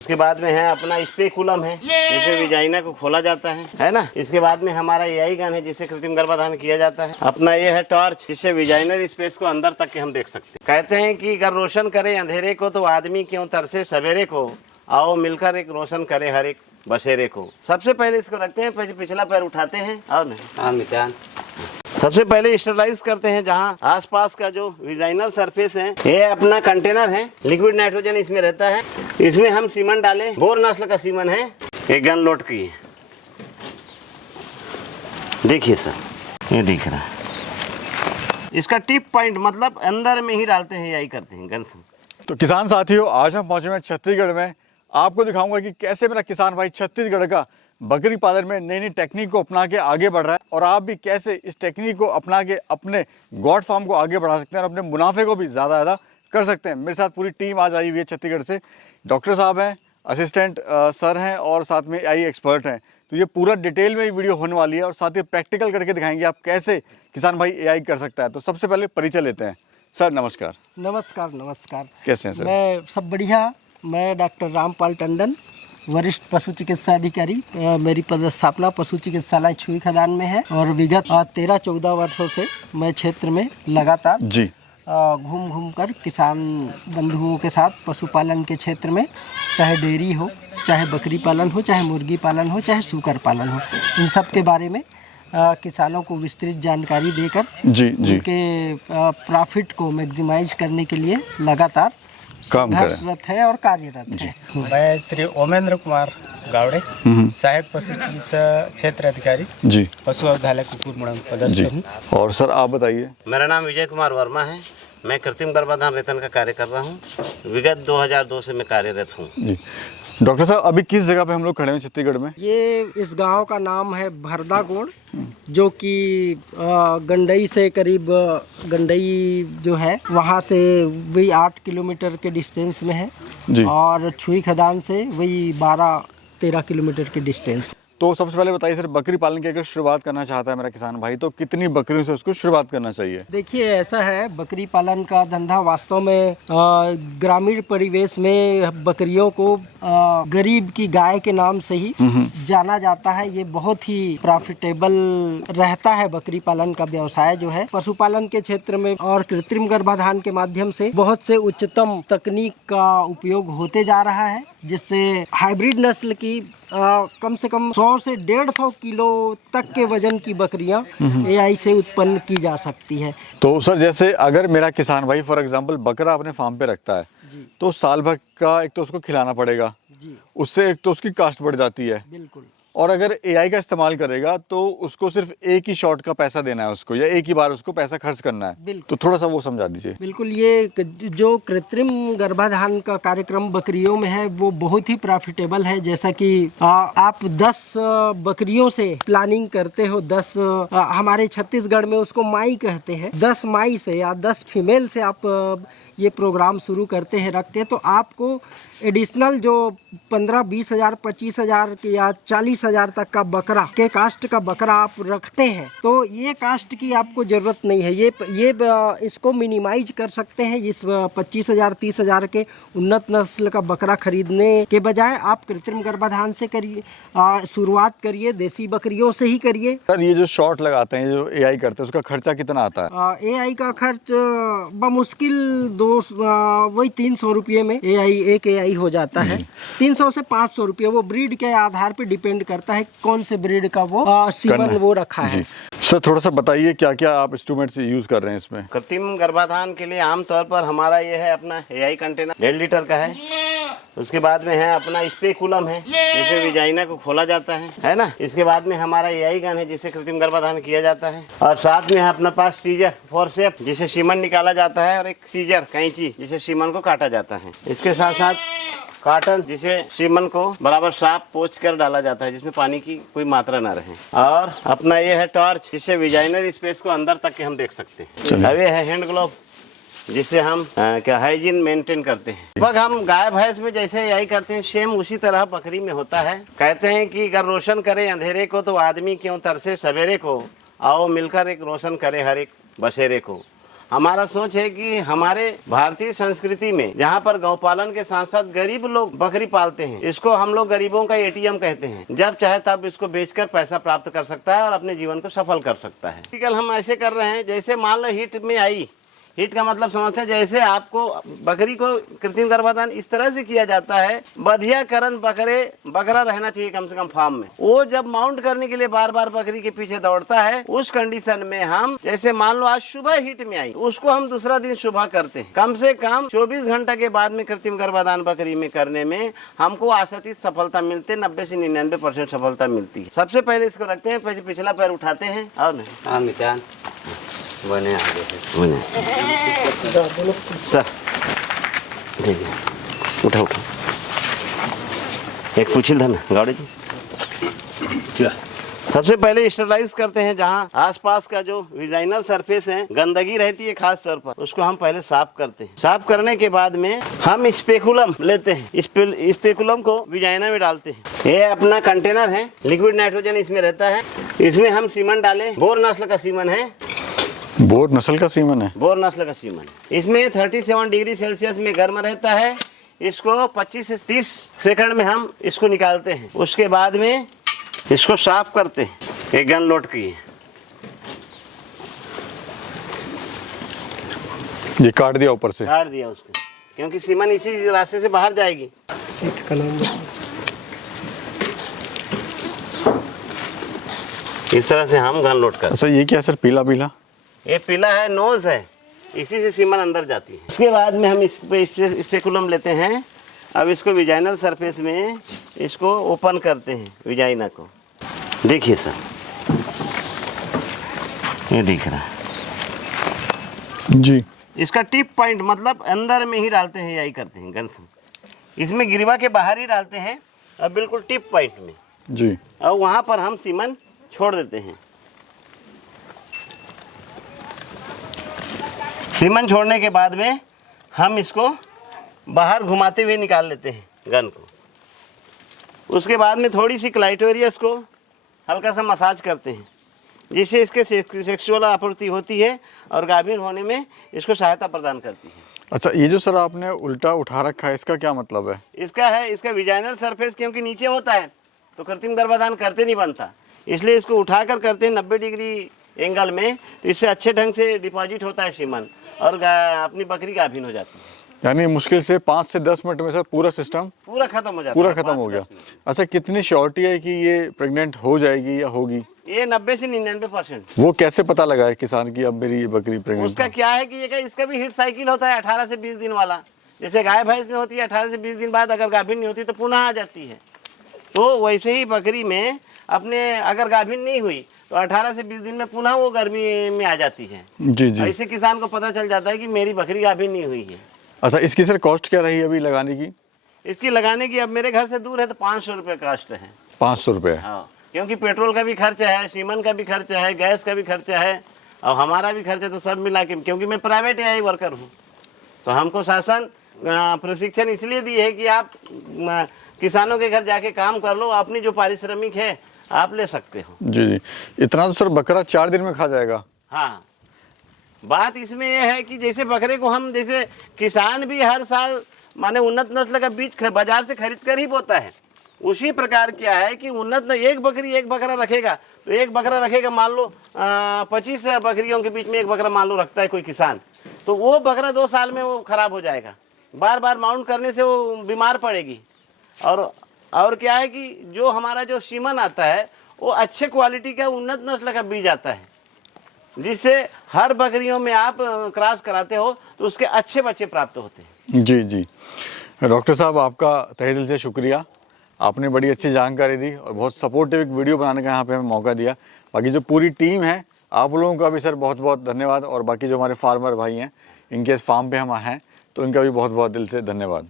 उसके बाद में है अपना स्पेकुलम है, जिसमें विजाइना को खोला जाता है ना। इसके बाद में हमारा एआई गन है, जिससे कृत्रिम गर्भाधान किया जाता है। अपना ये है टॉर्च, जिससे विजाइनल स्पेस को अंदर तक के हम देख सकते हैं। कहते हैं कि अगर रोशन करे अंधेरे को तो आदमी क्यों तरसे सवेरे को, आओ मिलकर एक रोशन करे हर एक बसेरे को। सबसे पहले इसको रखते हैं, फिर पिछला पैर उठाते हैं और नहीं सबसे पहले स्टरलाइज करते हैं जहां आसपास का जो विजाइनल सरफेस है। ये अपना कंटेनर है, लिक्विड नाइट्रोजन इसमें रहता है। इसमें हम सीमन डालें, बोर नस्ल का सीमन है। एक गन लोड की है, देखिए सर, ये दिख रहा है। इसका टिप पॉइंट मतलब अंदर में ही डालते हैं, यही करते हैं गन से। तो किसान साथियों, आज हम पहुंचे हैं छत्तीसगढ़ में। आपको दिखाऊंगा कि कैसे मेरा किसान भाई छत्तीसगढ़ का बकरी पालन में नई नई टेक्निक को अपना के आगे बढ़ रहा है, और आप भी कैसे इस टेक्निक को अपना के अपने गॉड फार्म को आगे बढ़ा सकते हैं और अपने मुनाफे को भी ज़्यादा कर सकते हैं। मेरे साथ पूरी टीम आज आई हुई है छत्तीसगढ़ से। डॉक्टर साहब हैं, असिस्टेंट सर हैं और साथ में AI एक्सपर्ट हैं। तो ये पूरा डिटेल में वीडियो होने वाली है और साथ ही प्रैक्टिकल करके दिखाएंगे आप कैसे किसान भाई AI कर सकता है। तो सबसे पहले परिचय लेते हैं। सर नमस्कार। नमस्कार नमस्कार। कैसे हैं सर? मैं सब बढ़िया। मैं डॉक्टर रामपाल टंडन, वरिष्ठ पशु चिकित्सा अधिकारी। मेरी पदस्थापना पशु चिकित्सालय छुई खदान में है और विगत 13-14 वर्षों से मैं क्षेत्र में लगातार जी घूम घूम कर किसान बंधुओं के साथ पशुपालन के क्षेत्र में, चाहे डेयरी हो, चाहे बकरी पालन हो, चाहे मुर्गी पालन हो, चाहे सूकर पालन हो, इन सब के बारे में किसानों को विस्तृत जानकारी देकर जी उनके प्रॉफिट को मैक्सिमाइज करने के लिए लगातार काम संघर्षरत है और कार्यरत है। मैं श्री ओमेंद्र कुमार गावड़े, सहायक पशु चिकित्सा क्षेत्र अधिकारी जी, पशु औषधालय कुकुरमुड़ा पदस्थ जी। हूँ। और सर आप बताइए। मेरा नाम विजय कुमार वर्मा है। मैं कृत्रिम गर्भाधान रेतन का कार्य कर रहा हूँ। विगत 2002 से मैं कार्यरत हूँ। जी डॉक्टर साहब, अभी किस जगह पे हम लोग खड़े हैं छत्तीसगढ़ में? ये इस गांव का नाम है भरदागोड़, जो कि गंडई से करीब, गंडई जो है वहाँ से वही 8 किलोमीटर के डिस्टेंस में है जी। और छुई खदान से वही 12-13 किलोमीटर के डिस्टेंस। तो सबसे पहले बताइए सर, बकरी पालन की अगर शुरुआत करना चाहता है मेरा किसान भाई, तो कितनी बकरियों से उसको शुरुआत करना चाहिए? देखिए ऐसा है, बकरी पालन का धंधा वास्तव में ग्रामीण परिवेश में बकरियों को गरीब की गाय के नाम से ही जाना जाता है। ये बहुत ही प्रॉफिटेबल रहता है बकरी पालन का व्यवसाय जो है। पशुपालन के क्षेत्र में और कृत्रिम गर्भाधान के माध्यम से बहुत से उच्चतम तकनीक का उपयोग होते जा रहा है, जिससे हाइब्रिड नस्ल की कम से कम 100 से 150 किलो तक के वजन की बकरियां AI से उत्पन्न की जा सकती है। तो सर जैसे अगर मेरा किसान भाई फॉर एग्जांपल बकरा अपने फार्म पे रखता है, तो साल भर का एक तो उसको खिलाना पड़ेगा जी, उससे एक तो उसकी कास्ट बढ़ जाती है, बिल्कुल। और अगर AI का इस्तेमाल करेगा तो उसको सिर्फ एक ही शॉट का पैसा देना है उसको, या एक ही बार उसको पैसा खर्च करना है। बिल्कुल। तो थोड़ा सा वो समझा दीजिए। बिल्कुल, ये जो कृत्रिम गर्भाधान का कार्यक्रम बकरियों में है वो बहुत ही प्रॉफिटेबल है। जैसा कि आप 10 बकरियों से प्लानिंग करते हो, 10 हमारे छत्तीसगढ़ में उसको माई कहते हैं, 10 माई से या 10 फीमेल से आप ये प्रोग्राम शुरू करते हैं रख के, तो आपको एडिशनल जो 15-20 हज़ार, 25 हज़ार या 40 हज़ार तक का बकरा के कास्ट का बकरा आप रखते हैं, तो ये कास्ट की आपको ज़रूरत नहीं है। ये इसको मिनिमाइज कर सकते हैं। इस 25 हज़ार 30 हज़ार के उन्नत नस्ल का बकरा खरीदने के बजाय आप कृत्रिम गर्भाधान से करिए, शुरुआत करिए, देसी बकरियों से ही करिए। सर ये जो शॉट लगाते हैं, जो AI करते हैं, उसका खर्चा कितना आता है? AI का खर्च बमुश्किल वही 300 रुपये में एक AI हो जाता है। 300 से 500 रुपये, वो ब्रीड के आधार पे डिपेंड करता है कौन से ब्रीड का वो सीमन वो रखा है। सर थोड़ा सा बताइए क्या क्या आप इंस्ट्रूमेंट्स यूज कर रहे हैं इसमें? कृत्रिम गर्भाधान के लिए आमतौर पर हमारा ये है अपना AI कंटेनर 1.5 लीटर का है। उसके बाद में है अपना स्पेकुलम है, जिसमें विजाइना को खोला जाता है ना। इसके बाद में हमारा AI गन है, जिससे कृत्रिम गर्भाधान किया जाता है। और साथ में है अपने पास सीजर फोर्सेप, जिसे सीमन निकाला जाता है, और एक सीजर कैंची, जिसे सीमन को काटा जाता है। इसके साथ साथ काटन, जिसे सीमन को बराबर साफ पोंछ कर डाला जाता है, जिसमें पानी की कोई मात्रा ना रहे। और अपना ये है टॉर्च, जिससे विजाइनल स्पेस को अंदर तक के हम देख सकते हैं। अब ये है हैंड ग्लोव, जिससे हम क्या हाइजीन मेंटेन करते हैं। लगभग हम गाय भैंस में जैसे यही करते हैं, सेम उसी तरह बकरी में होता है। कहते हैं कि अगर रोशन करे अंधेरे को तो आदमी क्यों तरसे सवेरे को, आओ मिलकर एक रोशन करे हर एक बसेरे को। हमारा सोच है कि हमारे भारतीय संस्कृति में जहाँ पर गौपालन के साथ साथ गरीब लोग बकरी पालते हैं, इसको हम लोग गरीबों का एटीएम कहते हैं। जब चाहे तब इसको बेचकर पैसा प्राप्त कर सकता है और अपने जीवन को सफल कर सकता है। आजकल हम ऐसे कर रहे हैं, जैसे मान लो हिट में आई, हिट का मतलब समझते हैं, जैसे आपको बकरी को कृत्रिम गर्भाधान इस तरह से किया जाता है, बधियाकरण बकरा रहना चाहिए कम से कम फार्म में। वो जब माउंट करने के लिए बार बार बकरी के पीछे दौड़ता है, उस कंडीशन में हम जैसे मान लो आज सुबह हिट में आई, उसको हम दूसरा दिन सुबह करते हैं। कम से कम 24 घंटा के बाद में कृत्रिम गर्भाधान बकरी में करने में हमको आशातीत सफलता मिलती है, 90 से 99% सफलता मिलती है। सबसे पहले इसको रखते हैं, फिर पिछला पैर उठाते हैं और नहीं बने आगे सर, देखिए उठा एक पूछिल था ना गाड़ी जी। सबसे पहले स्टरलाइज करते हैं, जहाँ आसपास का जो विजाइनल सरफेस है, गंदगी रहती है खास तौर पर, उसको हम पहले साफ करते हैं। साफ करने के बाद में हम स्पेकुलम लेते हैं, स्पेकुलम को विजाइना में डालते हैं। ये अपना कंटेनर है, लिक्विड नाइट्रोजन इसमें रहता है। इसमें हम सीमन डालें, बोर नस्ल का सीमन है। बोर नस्ल का सीमन है? बोर नस्ल का सीमन। इसमें 37 डिग्री सेल्सियस में गर्म रहता है। इसको 25 से 30 सेकंड में हम इसको निकालते हैं। उसके बाद में इसको साफ करते हैं। एक गन लोड की ये काट दिया, ऊपर से काट दिया उसको, क्योंकि सीमन इसी रास्ते से बाहर जाएगी। इस तरह से हम गन लोड करते हैं। अच्छा, ये क्या सर पीला पीला? ये पीला है, नोज है, इसी से सीमन अंदर जाती है। उसके बाद में हम स्पेकुलम लेते हैं। अब इसको विजाइनल सरफेस में इसको ओपन करते हैं, विजाइना को। देखिए सर, ये दिख रहा है जी। इसका टिप पॉइंट मतलब अंदर में ही डालते हैं, यही करते हैं गन से। इसमें गिरवा के बाहर ही डालते हैं, अब बिल्कुल टिप पॉइंट में जी। और वहाँ पर हम सीमन छोड़ देते हैं। सीमन छोड़ने के बाद में हम इसको बाहर घुमाते हुए निकाल लेते हैं गन को। उसके बाद में थोड़ी सी क्लाइटोरियस को हल्का सा मसाज करते हैं, जिससे इसके सेक्सुअल आपूर्ति होती है और गाभिन होने में इसको सहायता प्रदान करती है। अच्छा, ये जो सर आपने उल्टा उठा रखा है, इसका क्या मतलब है? इसका विजाइनल सरफेस क्योंकि नीचे होता है तो कृत्रिम गर्भाधान करते नहीं बनता, इसलिए इसको उठाकर करते हैं 90 डिग्री एंगल में, तो इससे अच्छे ढंग से डिपॉजिट होता है सीमन और अपनी बकरी गाभिन हो जाती है। यानी मुश्किल से 5 से 10 मिनट में सर पूरा सिस्टम पूरा खत्म हो जाता है। पूरा खत्म हो गया। अच्छा, कितनी श्योरिटी है कि ये प्रेग्नेंट हो जाएगी या होगी? ये 90 से 99%। वो कैसे पता लगा है किसान की अब मेरी बकरी प्रेग्नेंट? उसका क्या है कि इसका भी हिट साइकिल होता है 18 से 20 दिन वाला। जैसे गाय भैंस में होती है 18 से 20 दिन बाद अगर गाभिन नहीं होती तो पुनः आ जाती है, तो वैसे ही बकरी में अपने अगर गाभिन नहीं हुई तो 18 से 20 दिन में पुनः वो गर्मी में आ जाती है। जी जी। ऐसे किसान को पता चल जाता है कि मेरी बकरी गाभिन नहीं हुई है। अच्छा, इसकी सर कॉस्ट क्या रही अभी लगाने की? इसकी लगाने की, अब मेरे घर से दूर है तो 500 रुपये कॉस्ट है। 500 रुपये? हाँ, क्योंकि पेट्रोल का भी खर्चा है, सीमन का भी खर्चा है, गैस का भी खर्चा है और हमारा भी खर्चा, तो सब मिला के, क्योंकि मैं प्राइवेट एआई वर्कर हूँ, तो हमको शासन प्रशिक्षण इसलिए दी है कि आप किसानों के घर जाके काम कर लो, अपनी जो पारिश्रमिक है आप ले सकते हो। जी जी। इतना तो सर बकरा 4 दिन में खा जाएगा? हाँ, बात इसमें यह है कि जैसे बकरे को हम, जैसे किसान भी हर साल माने उन्नत नस्ल का बीज बाजार से खरीद कर ही बोता है, उसी प्रकार क्या है कि उन्नत एक बकरा रखेगा तो एक बकरा रखेगा, मान लो 25 बकरियों के बीच में एक बकरा मान लो रखता है कोई किसान, तो वो बकरा 2 साल में वो खराब हो जाएगा, बार बार माउंट करने से वो बीमार पड़ेगी। और क्या है कि जो हमारा जो सीमन आता है वो अच्छे क्वालिटी का उन्नत नस्ल का बीज आता है, जिससे हर बकरियों में आप क्रॉस कराते हो तो उसके अच्छे बच्चे प्राप्त होते हैं। जी जी। डॉक्टर साहब, आपका तहे दिल से शुक्रिया, आपने बड़ी अच्छी जानकारी दी और बहुत सपोर्टिव एक वीडियो बनाने का यहाँ पे हमें मौका दिया। बाकी जो पूरी टीम है, आप लोगों का भी सर बहुत बहुत धन्यवाद, और बाकी जो हमारे फार्मर भाई हैं, इनके इस फार्म पे हम हैं तो इनका भी बहुत बहुत दिल से धन्यवाद।